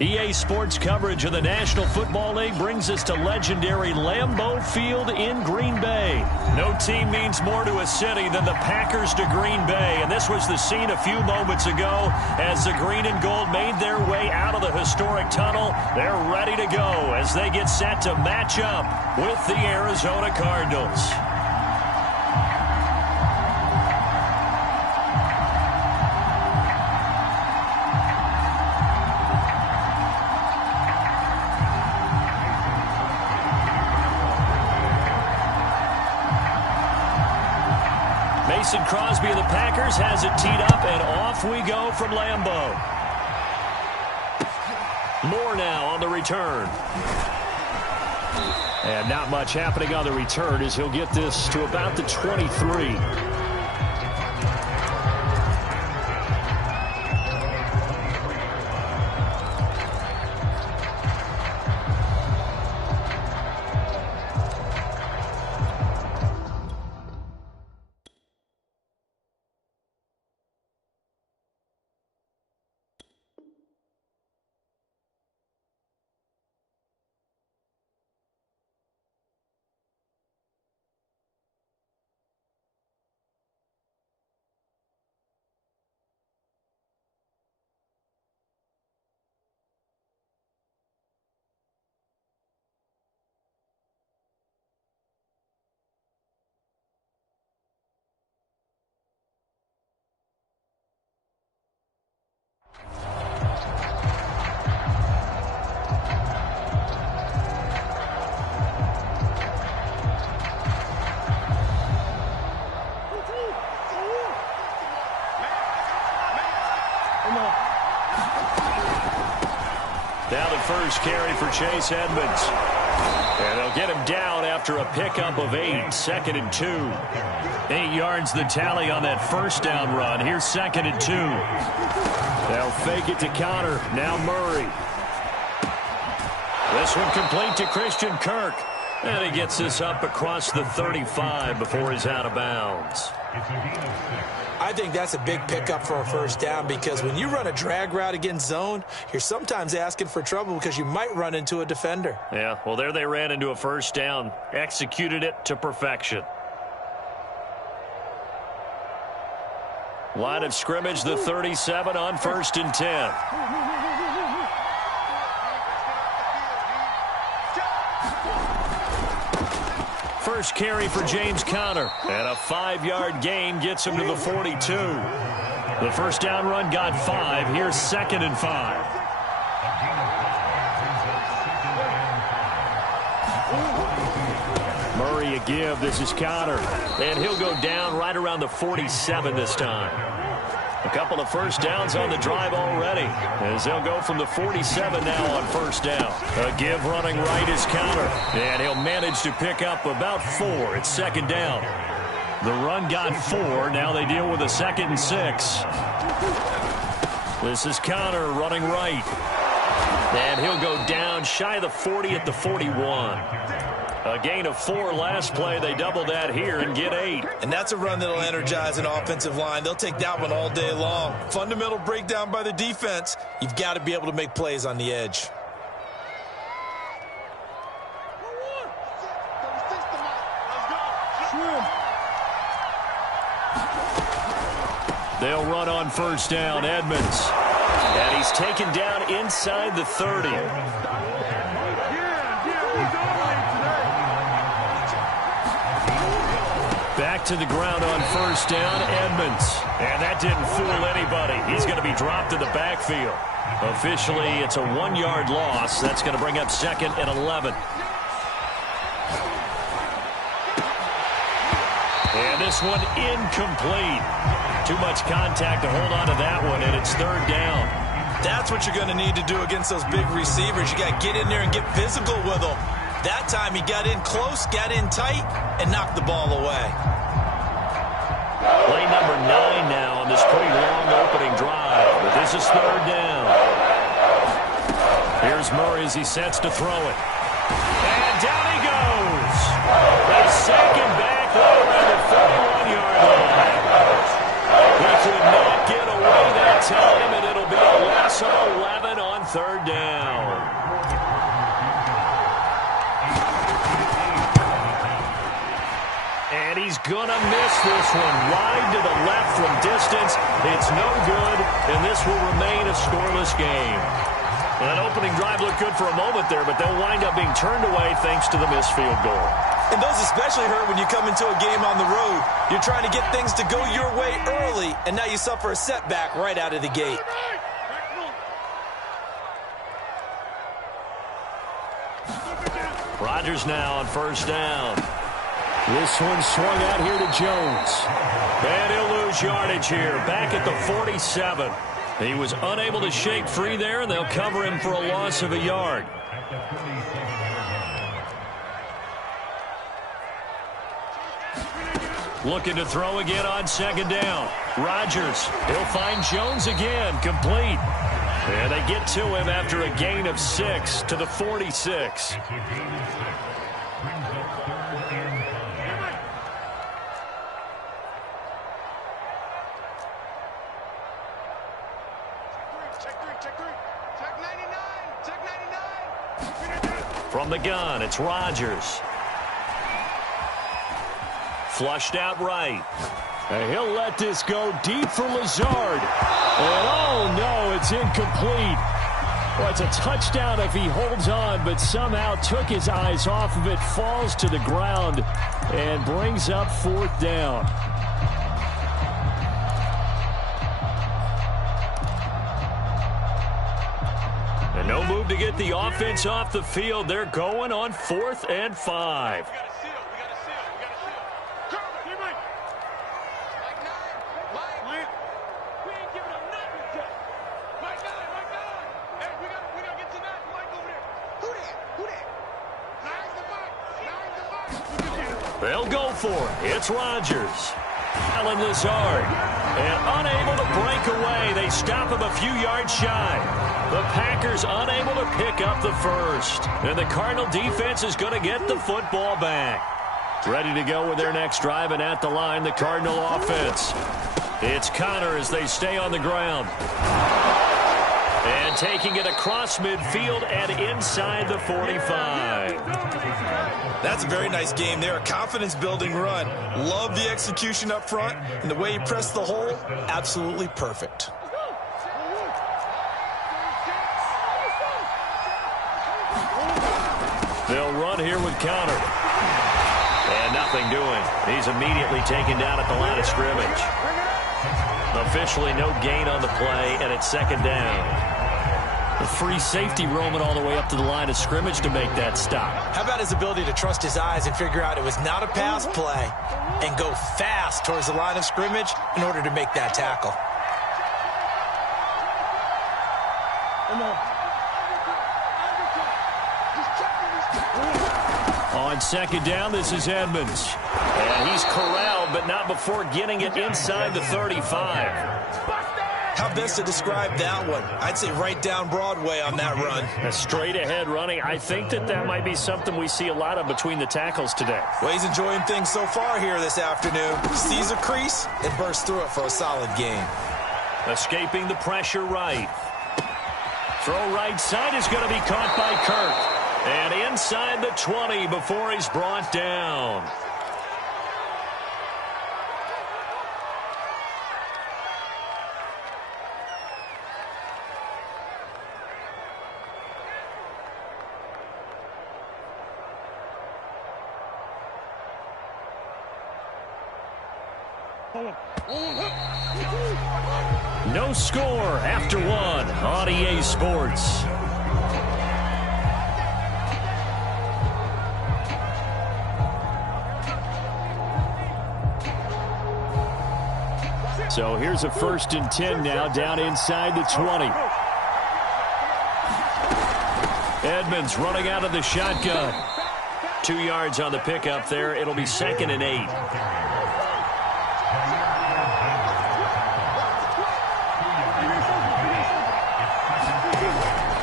EA Sports coverage of the National Football League brings us to legendary Lambeau Field in Green Bay. No team means more to a city than the Packers to Green Bay, and this was the scene a few moments ago as the green and gold made their way out of the historic tunnel. They're ready to go as they get set to match up with the Arizona Cardinals. Mason Crosby of the Packers has it teed up, and off we go from Lambeau. Moore now on the return. And not much happening on the return as he'll get this to about the 23. Now the first carry for Chase Edmonds. And they'll get him down after a pickup of 8, 2nd and 2. 8 yards the tally on that first down run. Here's 2nd and 2. They'll fake it to Connor. Now Murray. This one complete to Christian Kirk. And he gets this up across the 35 before he's out of bounds. I think that's a big pickup for a first down because when you run a drag route against zone, you're sometimes asking for trouble because you might run into a defender. Yeah, well, there they ran into a first down. Executed it to perfection. Line of scrimmage, the 37 on 1st and 10. First carry for James Conner, and a 5-yard gain gets him to the 42. The first down run got 5. Here's 2nd and 5. Murray a give. This is Conner, and he'll go down right around the 47 this time. A couple of first downs on the drive already as they'll go from the 47 now on first down. A give running right is Conner, and he'll manage to pick up about 4. It's 2nd down. The run got 4. Now they deal with a 2nd and 6. This is Conner running right, and he'll go down shy of the 40 at the 41. A gain of 4 last play. They double that here and get 8. And that's a run that'll energize an offensive line. They'll take that one all day long. Fundamental breakdown by the defense. You've got to be able to make plays on the edge. They'll run on first down. Edmonds. And he's taken down inside the 30. Back to the ground on first down, Edmonds. And that didn't fool anybody. He's going to be dropped in the backfield. Officially, it's a 1-yard loss. That's going to bring up 2nd and 11. And this one incomplete. Too much contact to hold on to that one, and it's 3rd down. That's what you're going to need to do against those big receivers. You got to get in there and get physical with them. That time he got in close, got in tight, and knocked the ball away. Play number 9 now on this pretty long opening drive. But this is 3rd down. Here's Murray as he sets to throw it. And down he goes. They sack him back over the 41-yard line. He could not get away that time, and it'll be a loss of 11 on 3rd down. And he's going to miss this one. Wide to the left from distance. It's no good, and this will remain a scoreless game. Well, that opening drive looked good for a moment there, but they'll wind up being turned away thanks to the missed field goal. And those especially hurt when you come into a game on the road. You're trying to get things to go your way early, and now you suffer a setback right out of the gate. Rodgers now on 1st down. This one swung out here to Jones. And he'll lose yardage here. Back at the 47. He was unable to shake free there, and they'll cover him for a loss of a yard. Looking to throw again on 2nd down. Rodgers, he'll find Jones again, complete. And they get to him after a gain of 6 to the 46. From the gun, it's Rodgers. Flushed out right. And he'll let this go deep for Lazard. And oh no, it's incomplete. Well, it's a touchdown if he holds on, but somehow took his eyes off of it, falls to the ground, and brings up 4th down. And no move to get the offense off the field. They're going on 4th and 5. They'll go for it. It's Rodgers. Alan Lazard. And unable to break away. They stop him a few yards shy. The Packers unable to pick up the first. And the Cardinal defense is going to get the football back. Ready to go with their next drive, and at the line, the Cardinal offense. It's Connor as they stay on the ground. And taking it across midfield and inside the 45. That's a very nice game there. A confidence-building run. Love the execution up front, and the way he pressed the hole, absolutely perfect. They'll run here with Connor. And nothing doing. He's immediately taken down at the line of scrimmage. Officially no gain on the play, and it's 2nd down. The free safety roaming all the way up to the line of scrimmage to make that stop. How about his ability to trust his eyes and figure out it was not a pass play and go fast towards the line of scrimmage in order to make that tackle? On 2nd down, this is Edmonds. And he's corralled, but not before getting it inside the 35. How best to describe that one? I'd say right down Broadway on that run. A straight ahead running. I think that might be something we see a lot of between the tackles today. Well, he's enjoying things so far here this afternoon. Sees a crease and bursts through it for a solid gain. Escaping the pressure right. Throw right side is going to be caught by Kirk. And inside the 20 before he's brought down. No score after 1 on EA Sports. So here's a 1st and 10 now down inside the 20. Edmonds running out of the shotgun. 2 yards on the pickup there. It'll be 2nd and 8.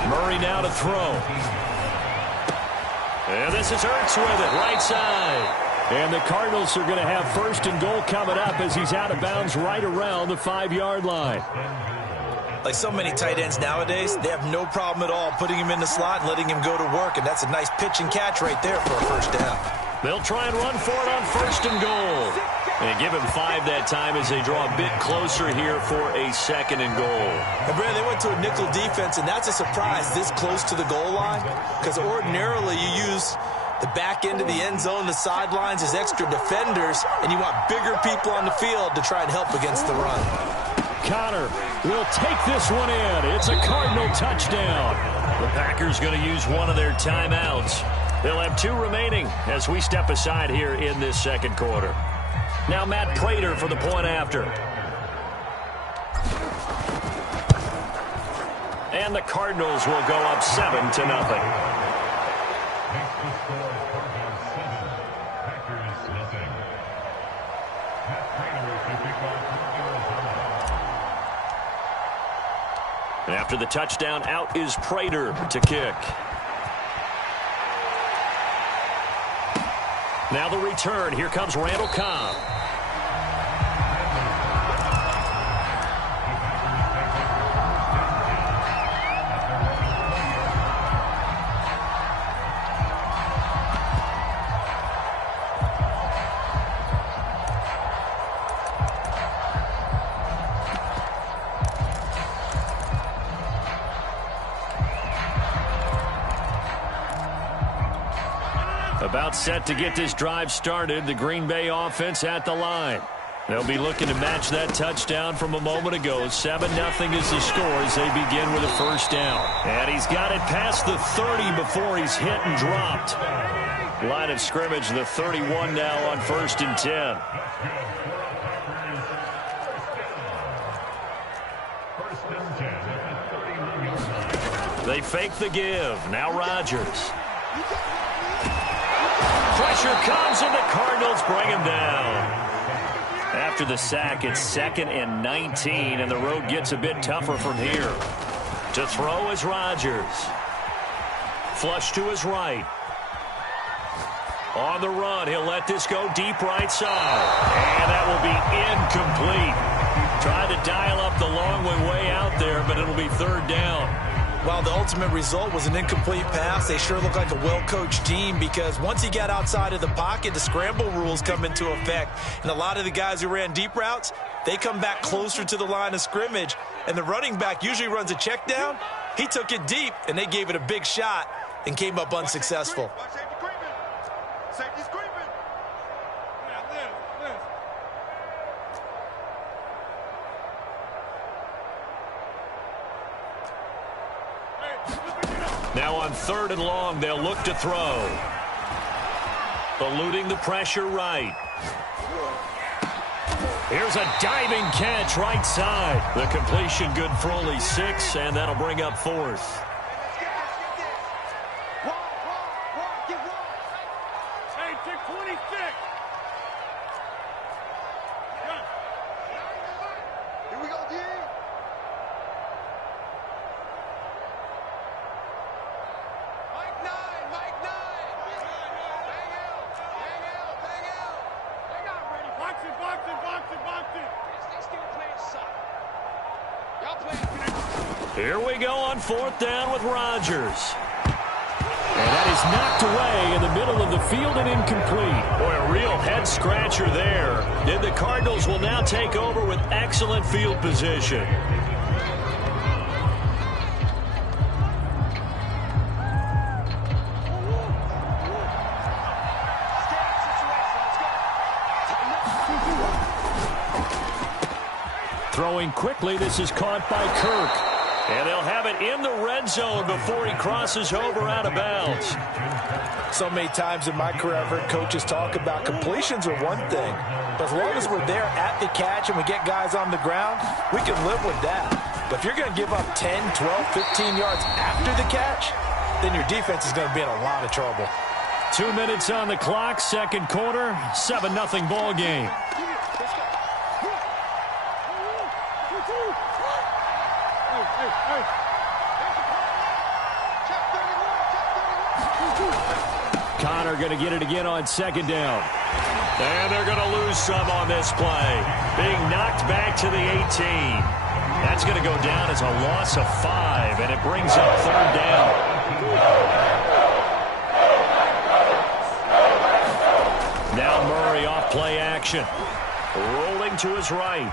Murray now to throw. And this is Ertz with it, right side. And the Cardinals are going to have 1st and goal coming up as he's out of bounds right around the 5-yard line. Like so many tight ends nowadays, they have no problem at all putting him in the slot and letting him go to work, and that's a nice pitch and catch right there for a first down. They'll try and run for it on 1st and goal. And give him 5 that time as they draw a bit closer here for a 2nd and goal. And Brad, they went to a nickel defense, and that's a surprise this close to the goal line, because ordinarily you use the back end of the end zone, the sidelines as extra defenders, and you want bigger people on the field to try and help against the run. Connor will take this one in. It's a Cardinal touchdown. The Packers going to use one of their timeouts. They'll have 2 remaining as we step aside here in this 2nd quarter. Now Matt Prater for the point after. And the Cardinals will go up 7-0. And after the touchdown, out is Prater to kick. Now the return. Here comes Randall Cobb. About set to get this drive started. The Green Bay offense at the line. They'll be looking to match that touchdown from a moment ago. 7-0 is the score as they begin with a first down. And he's got it past the 30 before he's hit and dropped. Line of scrimmage, the 31 now on 1st and 10. They fake the give. Now Rodgers. Pressure comes, and the Cardinals bring him down. After the sack, it's 2nd and 19, and the road gets a bit tougher from here. To throw is Rodgers. Flush to his right. On the run, he'll let this go deep right side. And that will be incomplete. Tried to dial up the long way out there, but it'll be 3rd down. While the ultimate result was an incomplete pass, they sure look like a well-coached team, because once he got outside of the pocket, the scramble rules come into effect. And a lot of the guys who ran deep routes, they come back closer to the line of scrimmage. And the running back usually runs a check down. He took it deep, and they gave it a big shot and came up unsuccessful. Now on 3rd and long, they'll look to throw. Eluding the pressure right. Here's a diving catch right side. The completion good for only 6, and that'll bring up 4th. Here we go on 4th down with Rodgers. And that is knocked away in the middle of the field and incomplete. Boy, a real head-scratcher there. And the Cardinals will now take over with excellent field position. Throwing quickly, this is caught by Kirk. And they'll have it in the red zone before he crosses over out of bounds. So many times in my career, I've heard coaches talk about completions are one thing. But as long as we're there at the catch and we get guys on the ground, we can live with that. But if you're going to give up 10, 12, 15 yards after the catch, then your defense is going to be in a lot of trouble. 2 minutes on the clock, 2nd quarter, 7-0 ball game. Connor going to get it again on second down. And they're going to lose some on this play. Being knocked back to the 18. That's going to go down as a loss of 5, and it brings up third down. Now Murray off play action. Rolling to his right.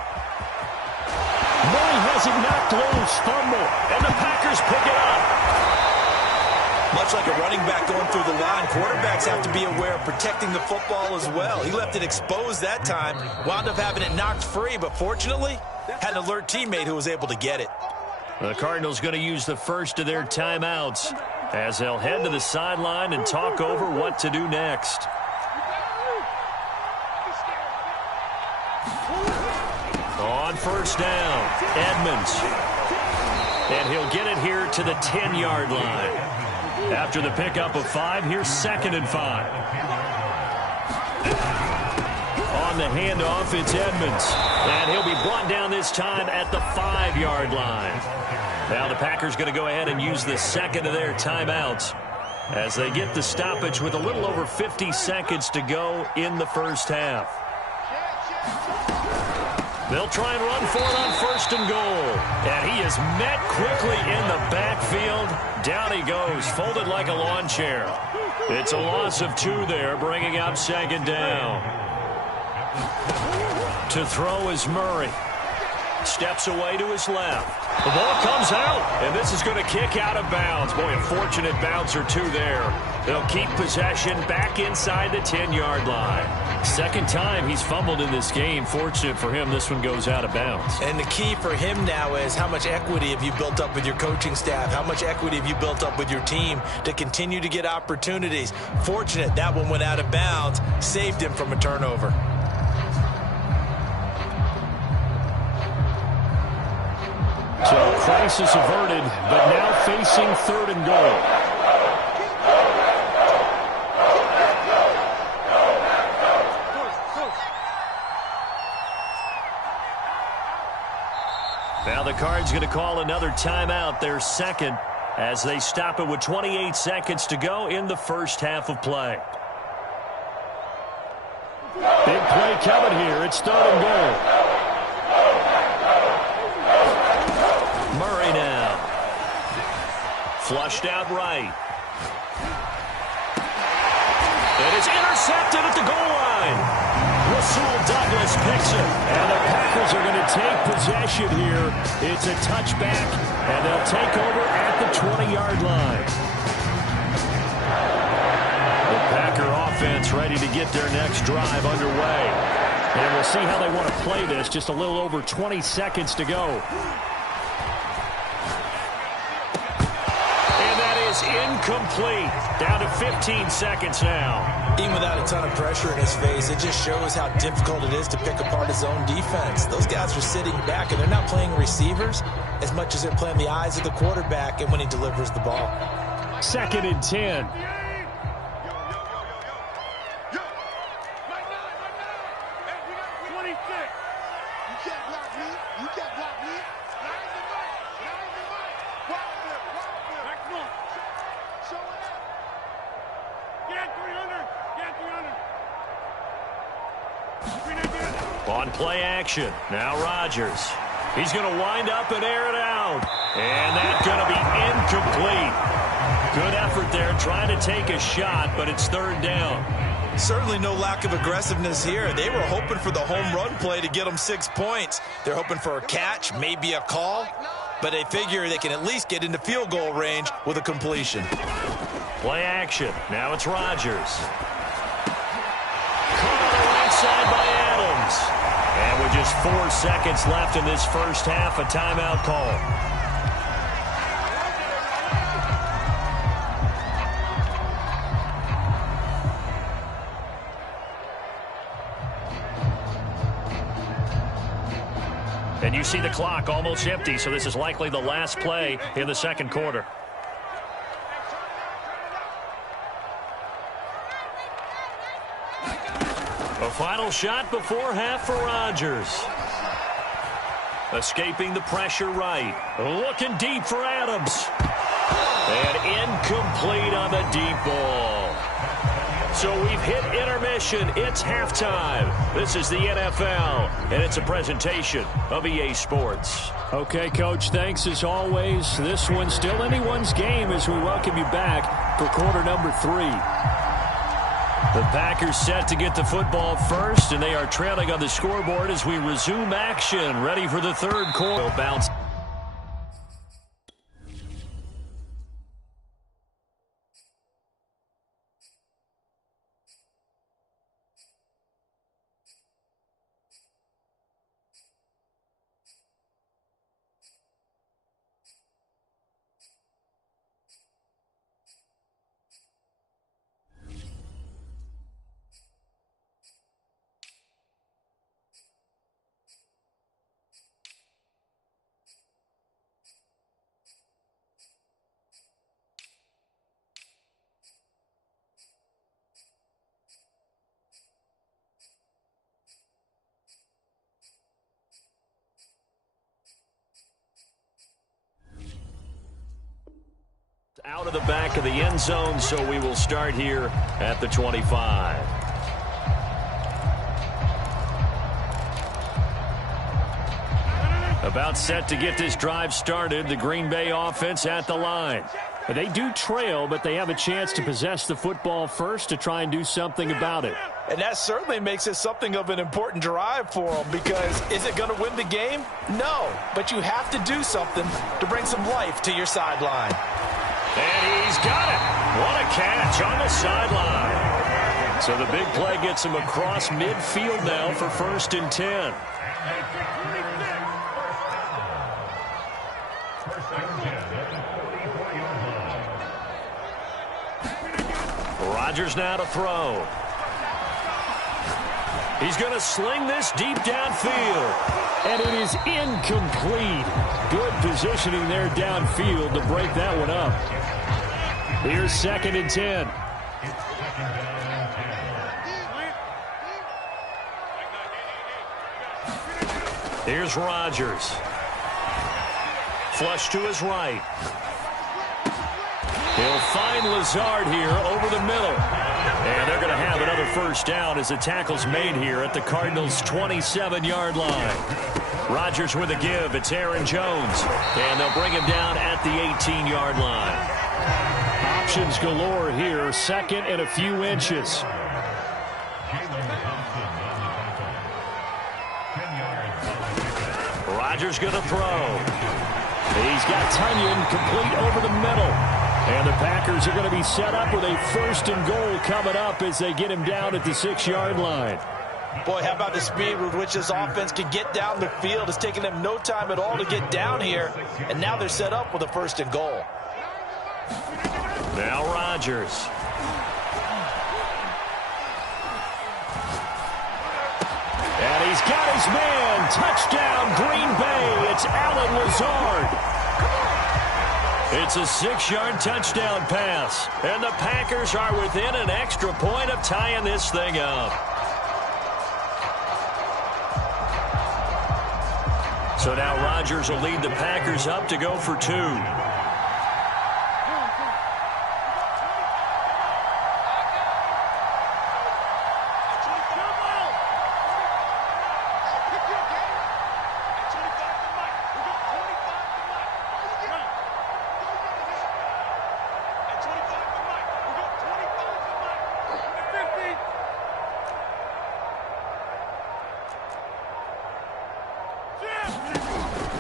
Murray has it knocked loose. Fumble. And the Packers pick it up. Much like a running back going through the line, quarterbacks have to be aware of protecting the football as well. He left it exposed that time, wound up having it knocked free, but fortunately, had an alert teammate who was able to get it. The Cardinals going to use the first of their timeouts as they'll head to the sideline and talk over what to do next. On first down, Edmonds. And he'll get it here to the 10-yard line. After the pickup of 5, here's 2nd and 5. On the handoff, it's Edmonds. And he'll be brought down this time at the 5-yard line. Now the Packers going to go ahead and use the second of their timeouts as they get the stoppage with a little over 50 seconds to go in the first half. They'll try and run for it on 1st and goal. And he is met quickly in the backfield. Down he goes, folded like a lawn chair. It's a loss of 2 there, bringing up 2nd down. To throw is Murray. Steps away to his left. The ball comes out, and this is going to kick out of bounds. Boy, a fortunate bounce or 2 there. They'll keep possession back inside the 10-yard line. Second time he's fumbled in this game. Fortunate for him, this one goes out of bounds. And the key for him now is how much equity have you built up with your coaching staff? How much equity have you built up with your team to continue to get opportunities? Fortunate that one went out of bounds, saved him from a turnover. So crisis averted, but now facing 3rd and goal. Now the Cards going to call another timeout, their 2nd, as they stop it with 28 seconds to go in the first half of play. Big play coming here. It's 3rd and goal. Murray now. Flushed out right. It is intercepted at the goal line. Rasul Douglas picks it. And the Packers are going to take possession here. It's a touchback, and they'll take over at the 20-yard line. The Packer offense ready to get their next drive underway. And we'll see how they want to play this. Just a little over 20 seconds to go. Incomplete. Down to 15 seconds now. Even without a ton of pressure in his face, it just shows how difficult it is to pick apart his own defense. Those guys are sitting back, and they're not playing receivers as much as they're playing the eyes of the quarterback and when he delivers the ball. 2nd and 10. On play action, now Rodgers. He's going to wind up and air it out. And that's going to be incomplete. Good effort there, trying to take a shot, but it's 3rd down. Certainly no lack of aggressiveness here. They were hoping for the home run play to get them 6 points. They're hoping for a catch, maybe a call, but they figure they can at least get into field goal range with a completion. Play action, now it's Rodgers. Caught on the right side by Adams. And with just 4 seconds left in this first half, a timeout call. And you see the clock almost empty, so this is likely the last play in the second quarter. A final shot before half for Rodgers. Escaping the pressure right. Looking deep for Adams. And incomplete on the deep ball. So we've hit intermission. It's halftime. This is the NFL, and it's a presentation of EA Sports. Okay, Coach, thanks as always. This one's still anyone's game as we welcome you back for quarter number 3. The Packers set to get the football first, and they are trailing on the scoreboard as we resume action. Ready for the third quarter. Bounce. Out of the back of the end zone, so we will start here at the 25. About set to get this drive started, the Green Bay offense at the line. They do trail, but they have a chance to possess the football first to try and do something about it. And that certainly makes it something of an important drive for them, because is it going to win the game? No, but you have to do something to bring some life to your sideline. And he's got it. What a catch on the sideline. So the big play gets him across midfield now for 1st and 10. Rodgers now to throw. He's going to sling this deep downfield. And it is incomplete. Good positioning there downfield to break that one up. Here's 2nd and 10. Here's Rodgers. Flush to his right. He'll find Lazard here over the middle. And they're going to have another first down as the tackle's made here at the Cardinals' 27-yard line. Rodgers with a give. It's Aaron Jones. And they'll bring him down at the 18-yard line. Options galore here. 2nd and a few inches. Rodgers going to throw. He's got Tunyon complete over the middle. And the Packers are going to be set up with a 1st and goal coming up as they get him down at the 6-yard line. Boy, how about the speed with which this offense can get down the field? It's taken them no time at all to get down here. And now they're set up with a 1st and goal. Now Rodgers. And he's got his man. Touchdown, Green Bay. It's Allen Lazard. It's a 6-yard touchdown pass. And the Packers are within an extra point of tying this thing up. So now Rodgers will lead the Packers up to go for 2.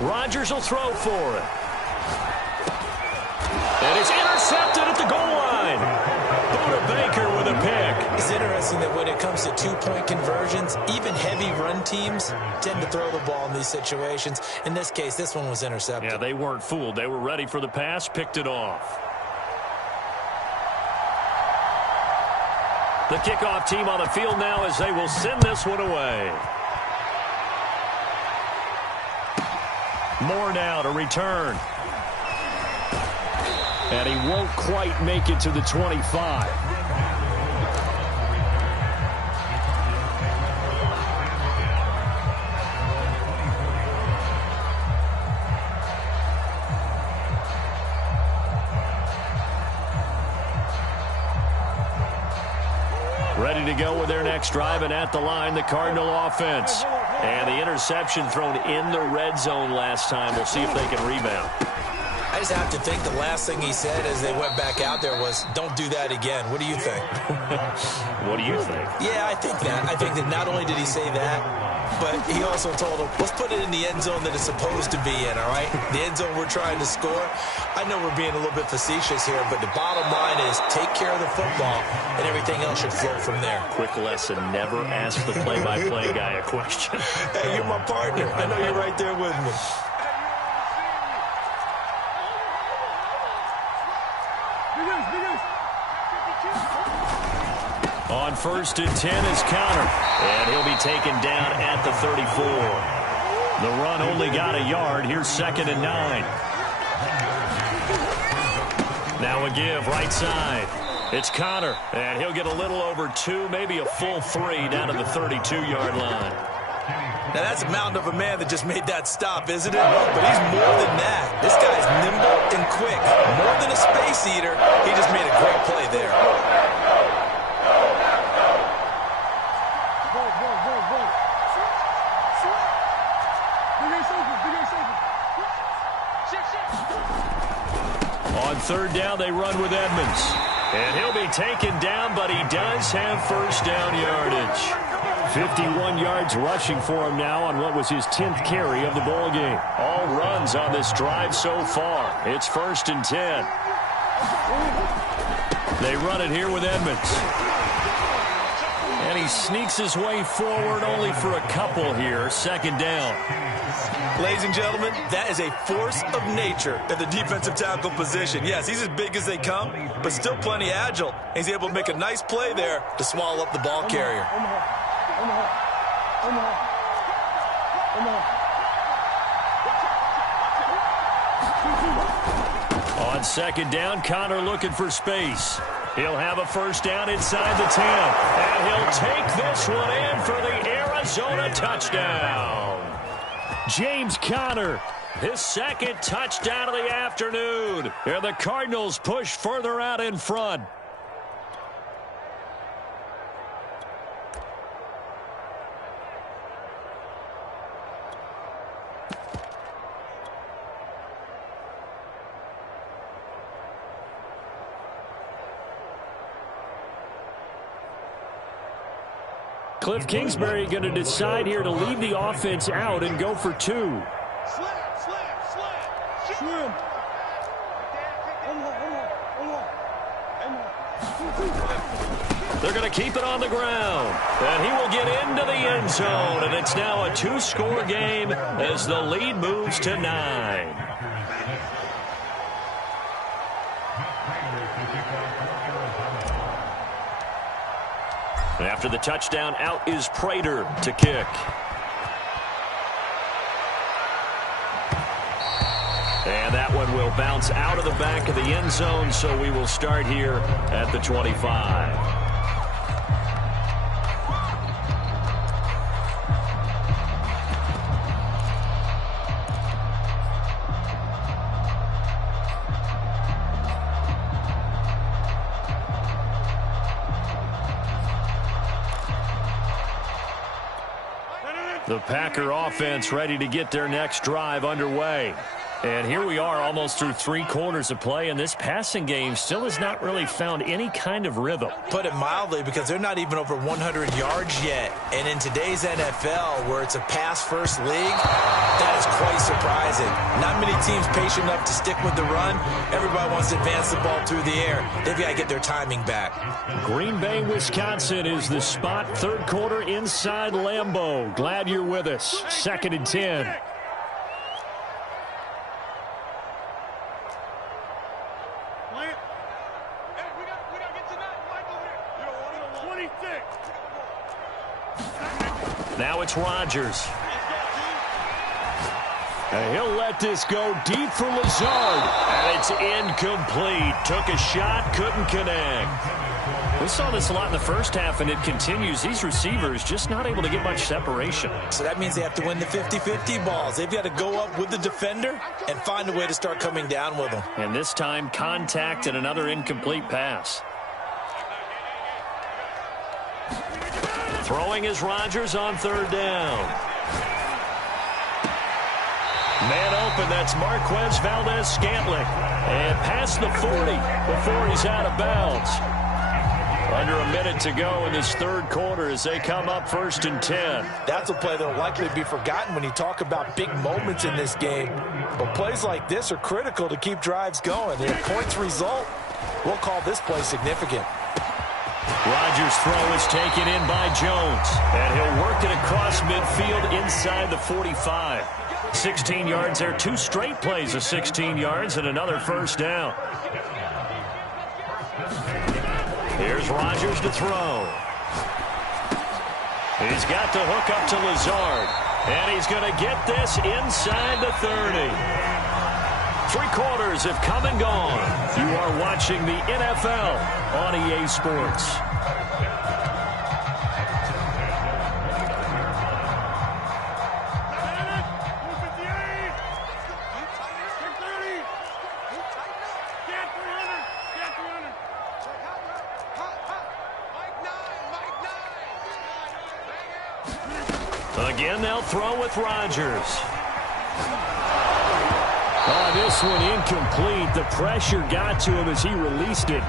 Rodgers will throw for it. And it's intercepted at the goal line. Buda Baker with a pick. It's interesting that when it comes to 2-point conversions, even heavy run teams tend to throw the ball in these situations. In this case, this one was intercepted. Yeah, they weren't fooled. They were ready for the pass, picked it off. The kickoff team on the field now as they will send this one away. Moore now to return. And he won't quite make it to the 25. ready to go with their next drive, and at the line, the Cardinal offense. And the interception thrown in the red zone last time. We'll see if they can rebound. I just have to think the last thing he said as they went back out there was, don't do that again. What do you think? What do you think? Yeah, I think that. I think that not only did he say that, but he also told him, let's put it in the end zone that it's supposed to be in, all right? The end zone we're trying to score. I know we're being a little bit facetious here, but the bottom line is take care of the football, and everything else should flow from there. Quick lesson, never ask the play-by-play guy a question. Hey, you're my partner. I know you're right there with me. On 1st and 10 is Connor, and he'll be taken down at the 34. The run only got a yard. Here's 2nd and 9. Now a give right side. It's Connor, and he'll get a little over 2, maybe a full 3 down to the 32-yard line. Now, that's a mountain of a man that just made that stop, isn't it? But he's more than that. This guy's nimble and quick. More than a space eater, he just made a great play there. On 3rd down, they run with Edmonds. And he'll be taken down, but he does have first down yardage. 51 yards rushing for him now on what was his 10th carry of the ball game. All runs on this drive so far. It's 1st and 10. They run it here with Edmonds. And he sneaks his way forward only for a couple here. 2nd down. Ladies and gentlemen, that is a force of nature at the defensive tackle position. Yes, he's as big as they come, but still plenty agile. He's able to make a nice play there to swallow up the ball carrier. On 2nd down, Connor looking for space. He'll have a first down inside the 10. And he'll take this one in for the Arizona touchdown. James Conner, his 2nd touchdown of the afternoon. And the Cardinals push further out in front. Cliff Kingsbury going to decide here to leave the offense out and go for 2. Swim. They're going to keep it on the ground. And he will get into the end zone. And it's now a 2-score game as the lead moves to 9. After the touchdown, out is Prater to kick. And that one will bounce out of the back of the end zone, so we will start here at the 25. The Packer offense ready to get their next drive underway. And here we are almost through 3 quarters of play, and this passing game still has not really found any kind of rhythm. Put it mildly, because they're not even over 100 yards yet. And in today's NFL, where it's a pass-first league, that is quite surprising. Not many teams patient enough to stick with the run. Everybody wants to advance the ball through the air. They've got to get their timing back. Green Bay, Wisconsin is the spot. 3rd quarter inside Lambeau. Glad you're with us. 2nd and 10. Now it's Rodgers. And he'll let this go deep for Lazard. And it's incomplete. Took a shot, couldn't connect. We saw this a lot in the first half, and it continues. These receivers just not able to get much separation. So that means they have to win the 50-50 balls. They've got to go up with the defender and find a way to start coming down with them. And this time, contact and another incomplete pass. Throwing is Rodgers on third down. Man open, that's Marquez Valdez-Scantling. And past the 40 before he's out of bounds. Under a minute to go in this third quarter as they come up 1st and 10. That's a play that will likely be forgotten when you talk about big moments in this game. But plays like this are critical to keep drives going. If points result, we'll call this play significant. Rodgers' throw is taken in by Jones. And he'll work it across midfield inside the 45. 16 yards there. 2 straight plays of 16 yards and another first down. Here's Rodgers to throw. He's got the hook up to Lazard. And he's going to get this inside the 30. 3 quarters have come and gone. You are watching the NFL on EA Sports. Again, they'll throw with Rodgers. Oh, this one incomplete. The pressure got to him as he released it.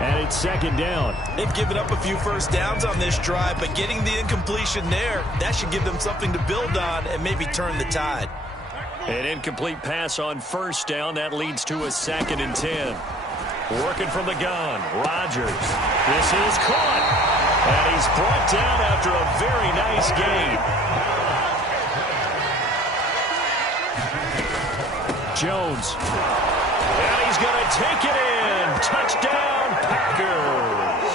And it's 2nd down. They've given up a few first downs on this drive, but getting the incompletion there, that should give them something to build on and maybe turn the tide. An incomplete pass on 1st down. That leads to a 2nd and 10. Working from the gun. Rodgers. This is caught. And he's brought down after a very nice gain. Jones. And he's going to take it in. Touchdown, Packers.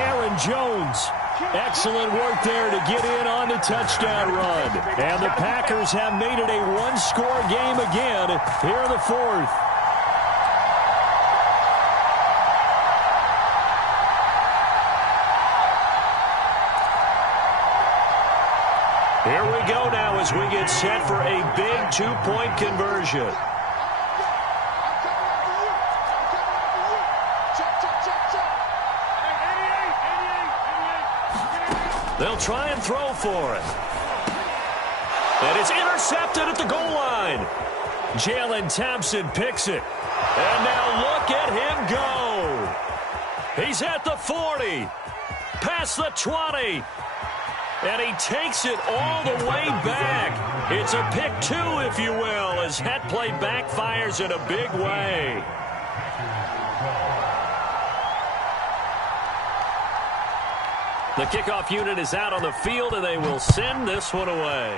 Aaron Jones. Excellent work there to get in on the touchdown run. And the Packers have made it a 1-score game again here in the 4th. Here we go now as we get set for a big 2-point conversion. They'll try and throw for it. And it's intercepted at the goal line. Jalen Thompson picks it. And now look at him go. He's at the 40. Past the 20. And he takes it all the way back. It's a pick 2, if you will, as that play backfires in a big way. The kickoff unit is out on the field, and they will send this one away.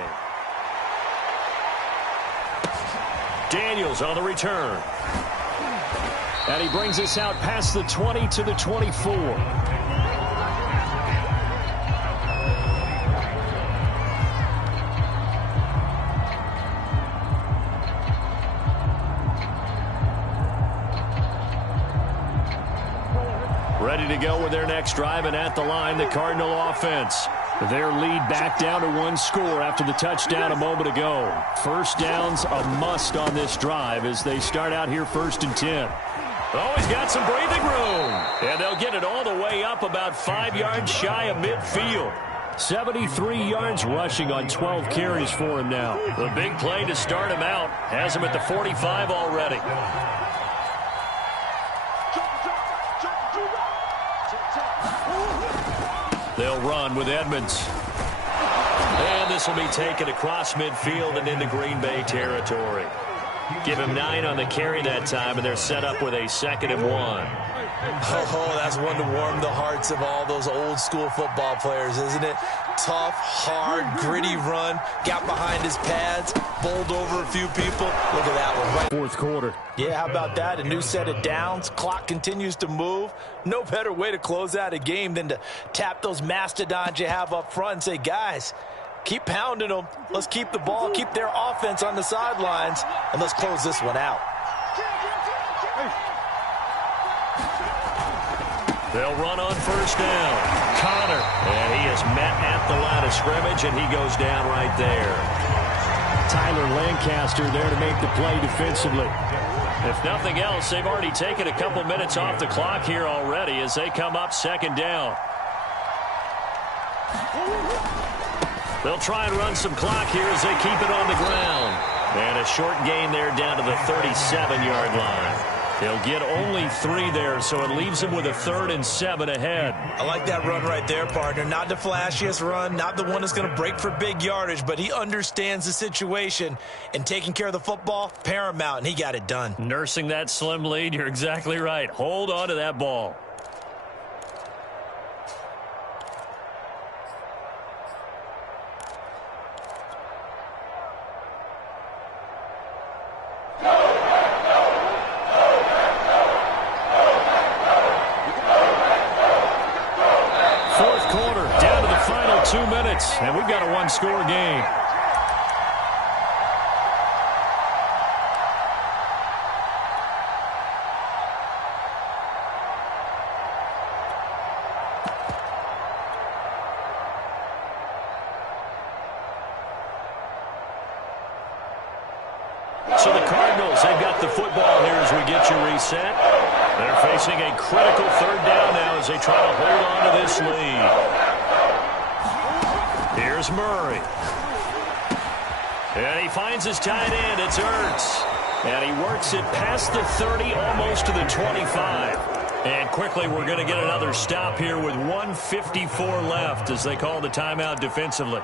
Daniels on the return. And he brings us out past the 20 to the 24. Ready to go with their next drive, and at the line, the Cardinal offense. Their lead back down to 1 score after the touchdown a moment ago. First down's a must on this drive as they start out here 1st and 10. Oh, he's got some breathing room. And they'll get it all the way up about 5 yards shy of midfield. 73 yards rushing on 12 carries for him now. The big play to start him out has him at the 45 already. They'll run with Edmonds. And this will be taken across midfield and into Green Bay territory. Give him 9 on the carry that time, and they're set up with a 2nd and 1. Oh, that's one to warm the hearts of all those old-school football players, isn't it? Tough, hard, gritty run. Got behind his pads, bowled over a few people. Look at that one. Right. 4th quarter. Yeah, how about that? A new set of downs. Clock continues to move. No better way to close out a game than to tap those mastodons you have up front and say, guys, keep pounding them. Let's keep the ball, keep their offense on the sidelines, and let's close this one out. They'll run on 1st down. Connor. And he is met at the line of scrimmage, and he goes down right there. Tyler Lancaster there to make the play defensively. If nothing else, they've already taken a couple minutes off the clock here already as they come up 2nd down. They'll try and run some clock here as they keep it on the ground. And a short gain there down to the 37-yard line. They'll get only 3 there, so it leaves them with a 3rd and 7 ahead. I like that run right there, partner. Not the flashiest run, not the one that's going to break for big yardage, but he understands the situation, and taking care of the football, paramount, and he got it done. Nursing that slim lead, you're exactly right. Hold on to that ball. And we've got a one-score game. So the Cardinals, they've got the football here as we get you reset. They're facing a critical 3rd down now as they try to hold on to this lead. Here's Murray. And he finds his tight end. It's Ertz. And he works it past the 30, almost to the 25. And quickly, we're going to get another stop here with 1:54 left as they call the timeout defensively.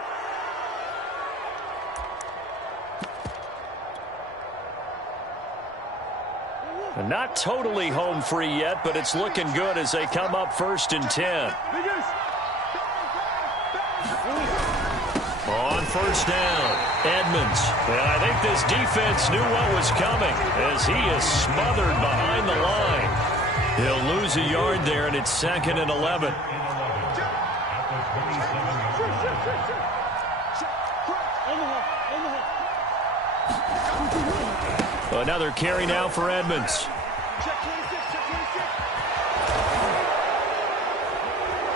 And not totally home free yet, but it's looking good as they come up 1st and 10. On 1st down, Edmonds. And I think this defense knew what was coming as he is smothered behind the line. He'll lose a yard there, and it's 2nd and 11. Another carry now for Edmonds.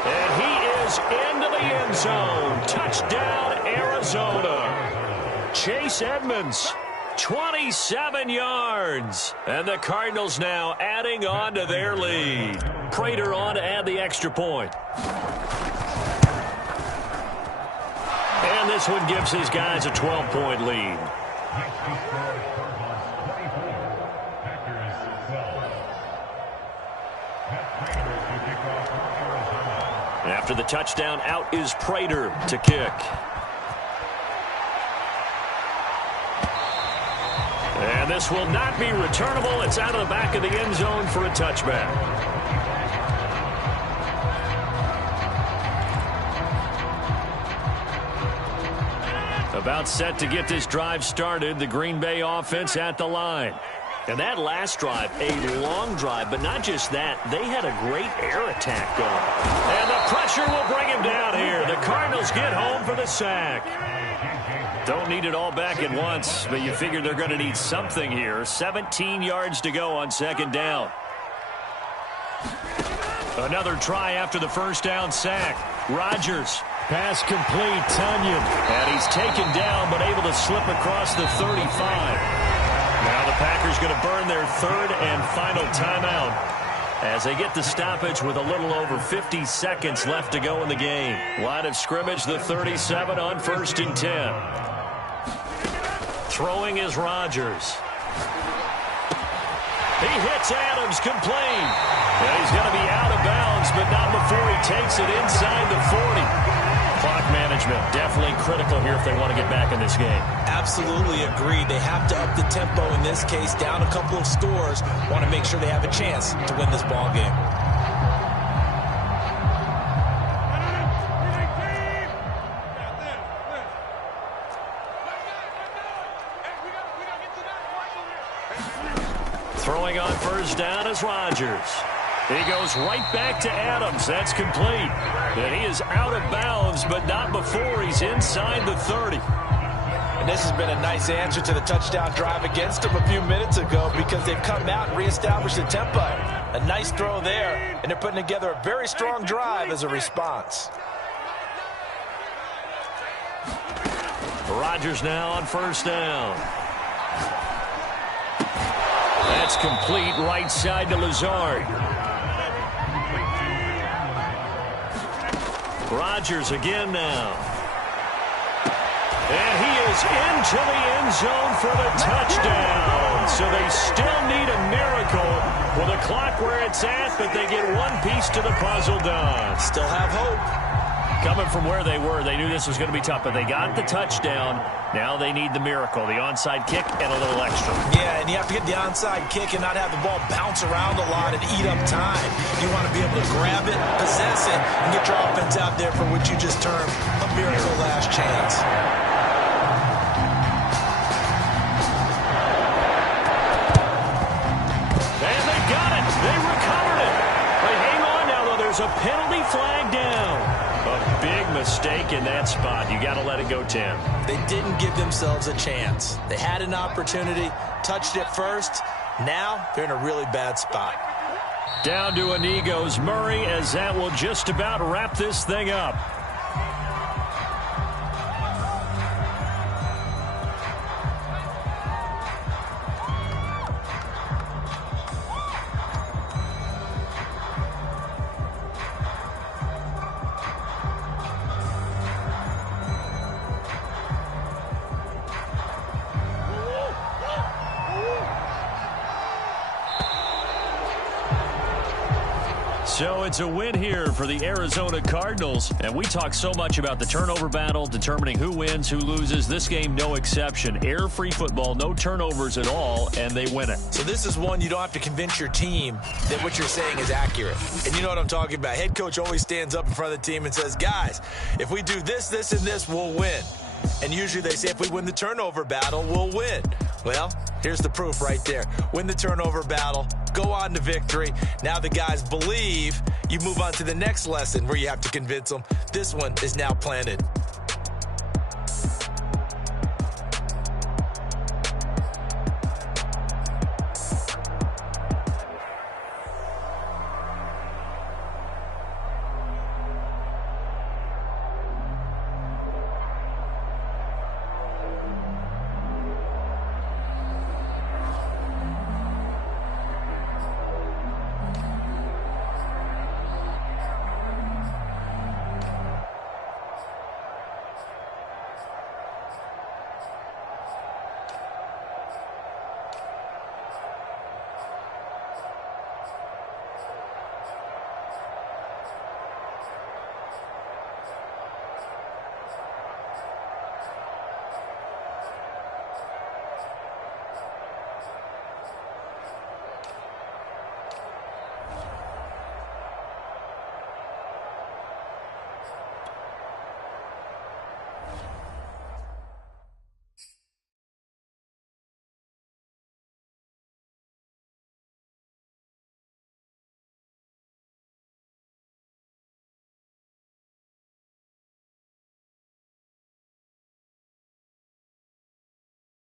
And he is into the end zone. Touchdown, Arizona. Chase Edmonds, 27 yards. And the Cardinals now adding on to their lead. Prater on to add the extra point. And this one gives his guys a 12-point lead. After the touchdown, out is Prater to kick. And this will not be returnable. It's out of the back of the end zone for a touchback. About set to get this drive started. The Green Bay offense at the line. And that last drive, a long drive, but not just that. They had a great air attack going. And the pressure will bring him down here. The Cardinals get home for the sack. Don't need it all back at once, but you figure they're going to need something here. 17 yards to go on 2nd down. Another try after the 1st down sack. Rodgers. Pass complete, Tunyon. And he's taken down, but able to slip across the 35. Now the Packers going to burn their 3rd and final timeout as they get the stoppage with a little over 50 seconds left to go in the game. Line of scrimmage, the 37 on 1st and 10. Throwing is Rodgers. He hits Adams, complete. And he's going to be out of bounds, but not before he takes it inside the 40. Clock management definitely critical here if they want to get back in this game. Absolutely agreed. They have to up the tempo in this case, down a couple of scores. Want to make sure they have a chance to win this ball game. Throwing on 1st down is Rodgers. He goes right back to Adams. That's complete. And he is out of bounds, but not before he's inside the 30. And this has been a nice answer to the touchdown drive against them a few minutes ago because they've come out and reestablished the tempo. A nice throw there, and they're putting together a very strong drive as a response. Rodgers now on 1st down. That's complete right side to Lazard. Rodgers again now. And he is into the end zone for the touchdown. So they still need a miracle with the clock where it's at, but they get one piece to the puzzle done. Still have hope. Coming from where they were, they knew this was going to be tough, but they got the touchdown. Now they need the miracle, the onside kick and a little extra. Yeah, and you have to get the onside kick and not have the ball bounce around a lot and eat up time. You want to be able to grab it, possess it, and get your offense out there for what you just termed a miracle last chance. And they got it. They recovered it. But hang on now, though. There's a penalty flag down. A big mistake in that spot. You got to let it go, Tim. They didn't give themselves a chance. They had an opportunity, touched it first. Now they're in a really bad spot. Down to a knee goes Murray, as that will just about wrap this thing up. So it's a win here for the Arizona Cardinals. And we talk so much about the turnover battle, determining who wins, who loses. This game, no exception. Air-free football, no turnovers at all, and they win it. So this is one you don't have to convince your team that what you're saying is accurate. And you know what I'm talking about. Head coach always stands up in front of the team and says, guys, if we do this, this, and this, we'll win. And usually they say if we win the turnover battle, we'll win. Well, here's the proof right there. Win the turnover battle, go on to victory. Now the guys believe. You move on to the next lesson where you have to convince them. This one is now planted.